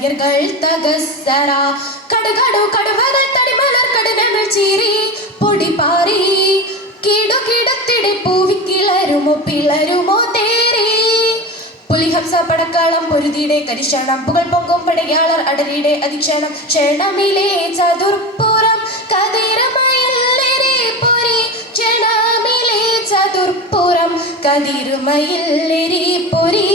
മയർകൾ തകസറ കടുകടു കടുവകൾ തടിമലർ കടുനകൾ ചീറി പൊടി പാറി കിടുകിടത്തിടെ പൂവിക്കിളരുമോ പിളരുമോ തേറി പുലിഹംസ പടക്കാളം പൊരുതിയുടെ കരിശണം പുകൾ പൊങ്കും പടയാളർ അടരിയുടെ അധിക്ഷണം ക്ഷണമിലെ ചതുർപ്പുറം കതിരമയിലേറി പൊരി ക്ഷണമിലെ ചതുർപ്പുറം കതിരുമയിലേറി പൊരി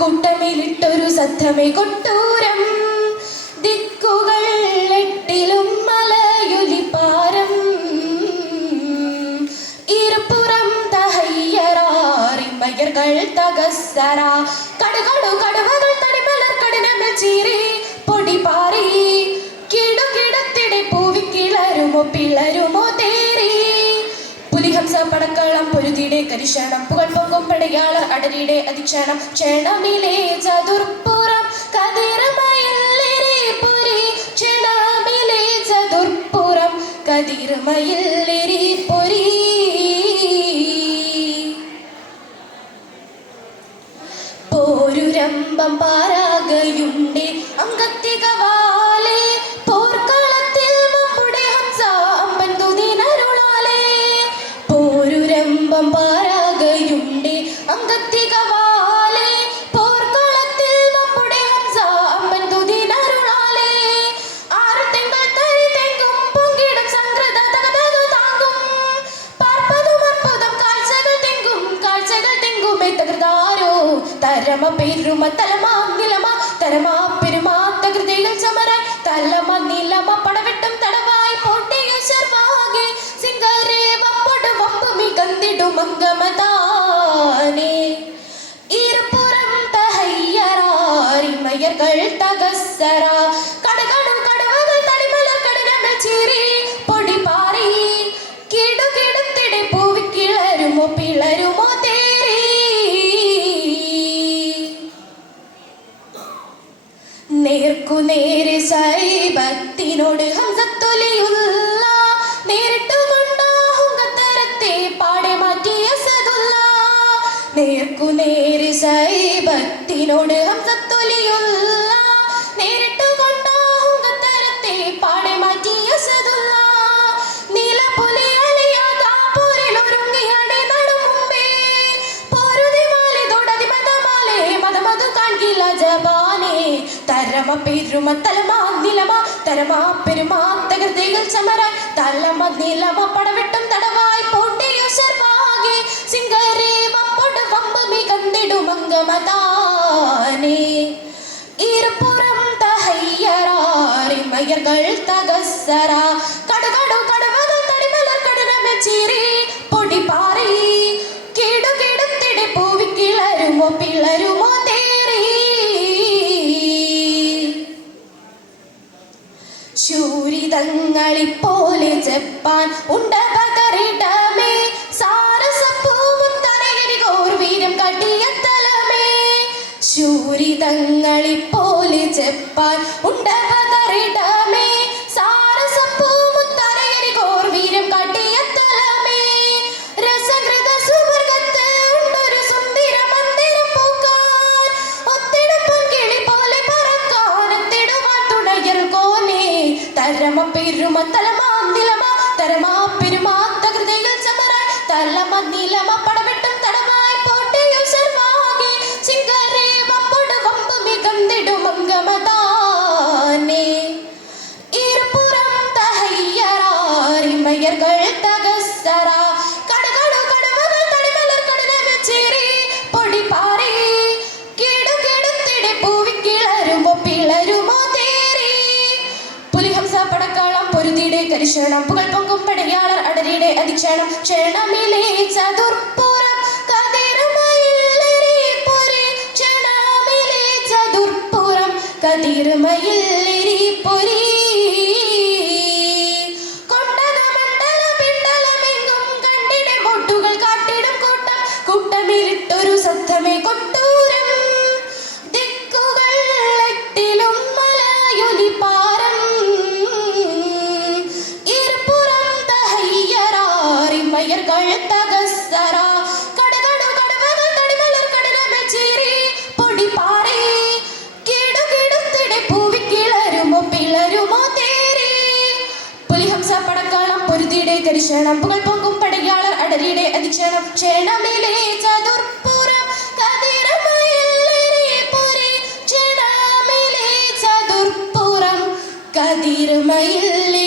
കൂട്ടമിലിട്ടൊരു സത്തമേ കൊട്ടൂരം ദിക്കുകൾ എട്ടിലും മലയൊലിപ്പാരം ഇരുപുറം തഹയ്യറാറി മയർകൾ തകസറ കടുകടു കടുവകൾ തടിമലർ കടിനങ്ങൾ ചീറി പൊടി പാറി കിടുകിടത്തിടെ പൂവിക്കിളരുമോ പിളരുമോ തേറി പുലിഹംസ പടക്കളം പൊരുതിയുടെ കരിശണം പുകൾ പൊങ്കും പടയാളർ അടരിയുടെ അധിക്ഷണം ക്ഷണമിലെ ചതുർപ്പുറം കതിരമയിലേറി പൊരി ക്ഷണമിലെ ചതുർപ്പുറം കതിരമയിലേറി പൊരി പോരുരമ്പം പാരാകയുണ്ട് അങ്കത്തികവാലേ പോർക്കളത്തിൽ നമ്മുടെ ഹംസ അമ്പൻ തുതിനരുളാലേ പോരുരമ്പം പാരാകയുണ്ട് അങ്കത്തികവാലേ പോർക്കളത്തിൽ നമ്മുടെ ഹംസ അമ്പൻ തുതിനരുളാലേ ആറ് തിങ്കൾ തരി തെങ്കും പൊങ്കിടും സംഗ്രത തകതതു താങ്കും പാർപ്പതും അർപ്പുതം കാഴ്ചകൾ തെങ്കുമേ തകൃതാരോ തരമ പെരുമ തലമാ നിലമ തരമാ പെരുമാ തകൃതികൾ ചമര തലമ നിലമ പടവെട്ടും തടവായി പോട്ടിയ ശർവാകെ സിംഗരേ വമ്പടു വമ്പുമി കന്തിടു മംഗമതാനേ ഇരുപുറം തഹയ്യറാറി മയർകൾ തകസറ കടകടു കടവകൾ തടിമലർ കടിനകൾ ചീറി പൊടി പാറി കിടുകിടത്തിടെ പൂവിക്കിളരുമോ പിളരുമോ തേറി നേർക്കുനേരെ സൈബത്തിനോട് ഹംസത്തൊലിയുള്ള നേരിട്ടുകൊണ്ട ഹുങ്കത്തരത്തെ പാടെ മാറ്റിയ സദുല്ല നേർക്കുനേരെ സൈബത്തിനോട് ഹംസത്തൊലിയുള്ള നേരിട്ടുകൊണ്ട ഹുങ്കത്തരത്തെ പാടെ മാറ്റിയ സദുല്ല നീലപ്പൊലി അലിയാതാ പോരിലൊരുങ്ങിയാണി നടുമുമ്പേ പോരുതി മാലി തൊടതി മതമാലേ മതമതു കാൺകില്ല ജപാനേ തരമ പെരുമ തലമാ നിലമ തരമാ പെരുമാ തകൃതികൾ ചമര തലമ നിലമ പടവെട്ടും തടവായി പോട്ടിയ ശർവാകെ സിംഗരേ വമ്പൊടു വമ്പുമി കന്തിടു മംഗമതാനേ ഇരുപുറം തഹയ്യറാറി മയർകൾ തകസറ കടുകടു കടുവകൾ തടിമലർ കടിനകൾ ചീറി പൊടി പാറി കിടുകിടത്തിടെ പൂവിക്കിളരുമോ പിളരുമോ തേറി ശൂരിതങ്ങളിപ്പോലെ ജപ്പാൻ ഉണ്ടപകരിടമേ സാരസപ്പൂവും തരകരികോർ വീരം കാട്ടിയ തലമേ ശൂരിതങ്ങളിപ്പോലെ ജപ്പാൻ ഉണ്ടപകരിടമേ സാരസപ്പൂവും തരകരികോർ വീരം കാട്ടിയ തലമേ രസകൃത സുവർഗത്ത് ഉണ്ടൊരു സുന്ദര മന്ദിരം പൂക്കാൻ ഒത്തിടും പൊൻകിളി പോലെ പറക്കാൻ എത്തിടുവാൻ തുണയൽ കോനേ തരമ പെരുമ തലമാ നിലമ തരമാ പെരുമാ തകൃതികൾ ചമര തലമ നിലമ പടവെട്ടും തടവായി പോട്ടിയ ശർവാകെ സിംഗരേ വമ്പൊടു വമ്പുമി കന്തിടു മംഗമതാനേ ഇരുപുറം തഹയ്യറാറി മയർകൾ തകസറ കടകടു കടവകൾ തടിമലർ കടിനകൾ ചീറി പൊടി പാറി കിടുകിടത്തിടെ പൂവിക്കിളരുമോ പിളരുമോ തേറി പുലിഹംസ പടക്കാളം പൊരുതിയുടെ കരിശണം പുകൾ പൊങ്കും പടയാളർ അടരിയുടെ അധിക്ഷണം ക്ഷണമിലെ ചതുർപ്പുറം കതിരുമയിലേറി പൊരി ക്ഷണമിലെ ചതുർപ്പുറം കതിരുമയിലേറി പൊരി കൊണ്ടക മണ്ഡല പിണ്ടലമെങ്കും കണ്ടിടെ ബൊട്ടുകൾ കാട്ടിടും കൂട്ടം കൂട്ടമിലിട്ടൊരു സത്തമേ കൊട്ടൂരം ദിക്കുകൾ എട്ടിലും മലയൊലിപ്പാരം ഇരുപുറം തഹയ്യറാറി മയർകൾ തകസറ പ്രസ്തര കടകടു കടവകൾ തടിമലർ കടലമേ ചീറി പൊടി പാറി കിടുകിടുത്തിടെ പൂവി കിളരുമോ പിളരുമോ തേരി പുലിഹംസ പടക്കാളം പൊരുതിയുടെ കരിശണം പുകൾ പൊങ്കും പടയാളർ അടരിയുടെ അധിക്ഷണം ക്ഷണമിലെ ചതുർപ്പുറം കതിർമയില്ലേ